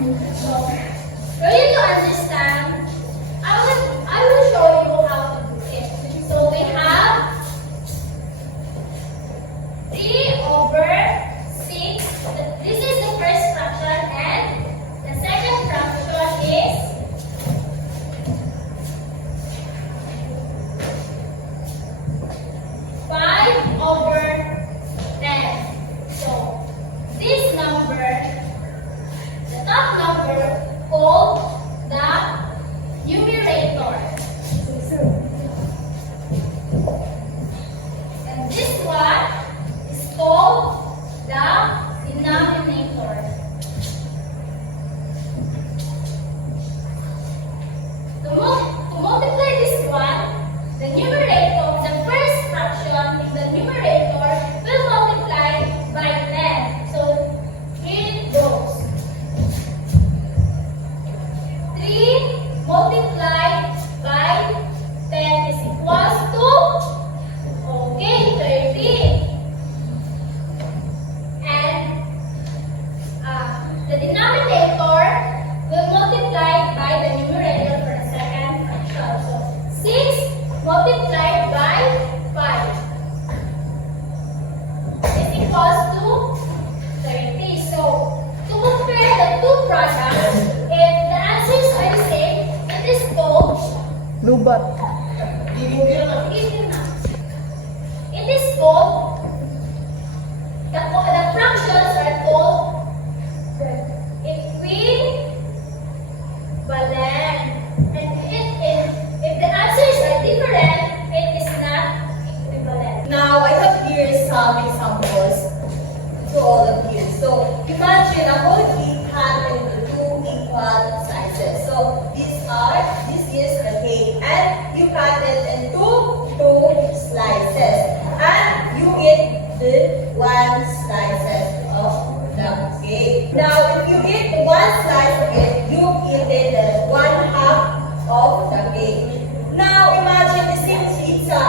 So, for you to understand, I will show you how to do it. So we have 3 over 6. This is the first fraction, and the second fraction is 5 over 10. So this number, the top number, called the numerator. And this one is called the denominator. To multiply this one, the numerator, the first fraction in the numerator will multiply by 10. So here it goes. 3 multiplied by 10 is equals to, okay, 30. And the denominator will multiply by the numerator for the second fraction. So 6 multiplied by 5 is equals to 30. So to compare the two products, if the answers are the same, it is called Lubat. it is called the fractions are called equivalent. And if the answers are different, it is not equivalent. Now, I have here some examples to all of you. So, imagine a whole cake cut into 2 equal slices. So, this is the cake, and you cut it into 2 slices, and you eat the 1 slices of the cake. Now, if you eat 1 slice of it, you eat the 1/2 of the cake. Now, imagine the same pizza.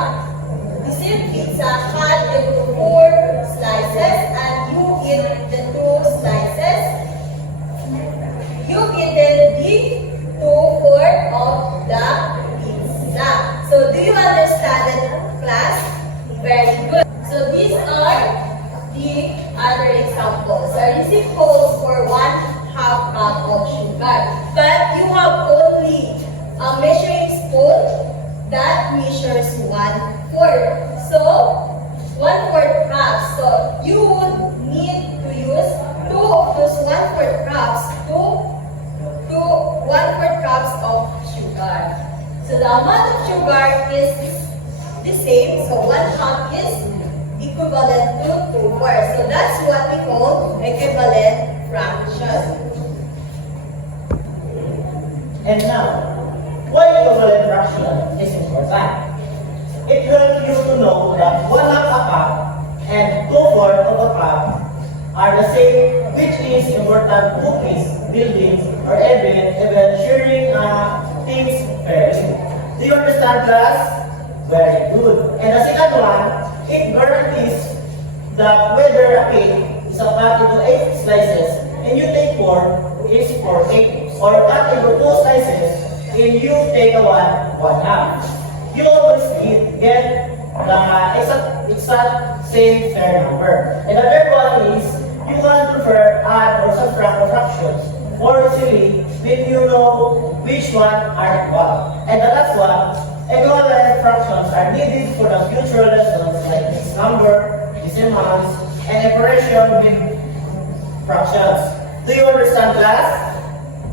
The same pizza cut into 4 slices, and you eat the 2 slices. You eat the 2/4 of the pizza. So, do you understand it, class? Very good. So, these are the other examples. So, this calls for 1/2 cup of sugar. But you have only a measuring spoon that measures 1/4. So, 1/4 cups. So, you would need to use 2 of those 1/4 cups to 1/4 cups of sugar. So, the amount of sugar is the same. So, 1 cup is equivalent to 2/4. So, that's what we call equivalent fraction. And now, why equivalent fraction is important? It helps you to know that 1/2 a cup and 2/4 of a cup are the same, which is important cookies, buildings, or even sharing things fairly. Do you understand, class? Very good. And the second one, it guarantees that whether a cake is cut into 8 slices and you take 4, is 4 cake, or cut into 2 slices and you take a 1/2. You always get the exact same fair number. And the third one is you can prefer add or subtract the fractions more easily when you know which one are equal. And the last one, equivalent fractions are needed for the future lessons like this number, decimals, and operation with fractions. Do you understand, class?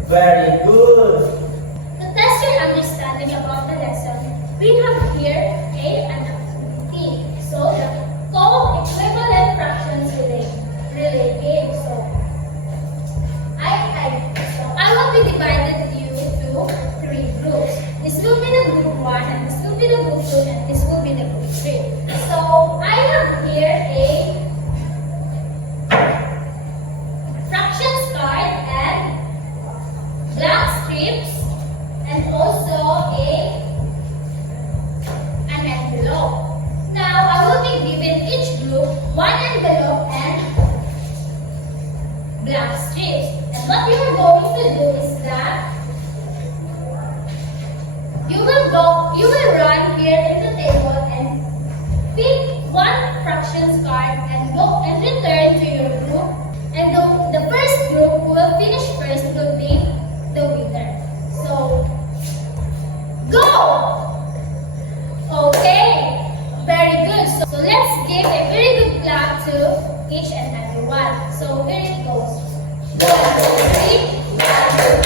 Very good. To test your understanding about the lesson, we have here A and E. So the called equivalent fractions relate game. So I will be divided you to 3 groups. This will be the group 1, and this will be the group 2, and this will be the group 3. So I have here a fractions card and black strips, and also an envelope. Now I will be given each group to do is that you will run here in the table and pick one fractions card and go and return to your group. And the first group who will finish first will be the winner. So, go! Okay, very good. So let's give a very good clap to each and every one. So here it goes. 1, 2, 3. 1, 2,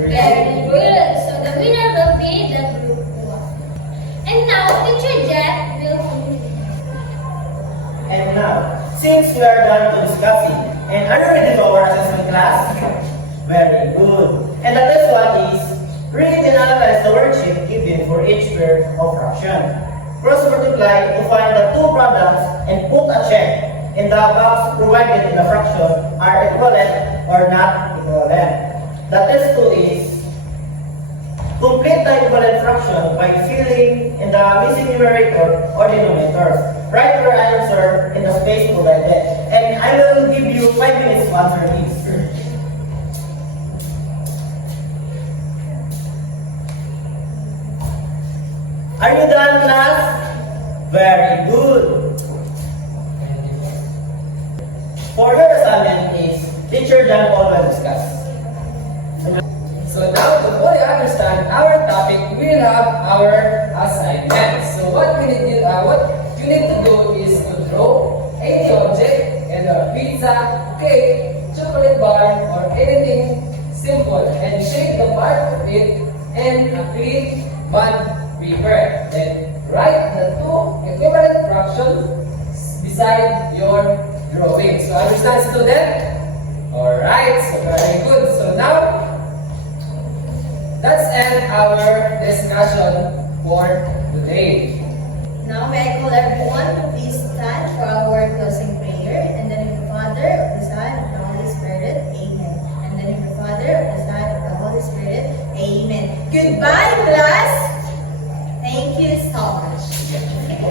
3. Very good. So the winner will be the group 1. And now Teacher Jet will continue. And now, since we are done to discussing, and are you ready for our assessment class? Very good. And the next one is, read and analyze the worksheet given for each pair of fraction. Cross multiply to find the two products and put a check in the box provided in the fraction are equivalent or not equivalent. The test 2 is, complete the equivalent fraction by filling in the missing numerator or denominator. Write your answer in the space provided. And I will give you 5 minutes to answer this. Are you done, class? Very good. For your assignment is, Teacher John Paul will discuss. So now, to fully understand our topic, we will have our assignment. So what you need to do is to draw any object, either pizza, cake, chocolate bar, or anything simple, and shape the part of it in a clean bond paper. Then write the two equivalent fractions beside your drawing. So understand, student? Alright, so very good. So now, let's end our discussion for today. Now may I call everyone to please stand for our closing prayer, and then in the Father, of the Son, of the Holy Spirit, Amen. And then in the Father, of the Son, of the Holy Spirit, Amen. Goodbye, class. Thank you so much.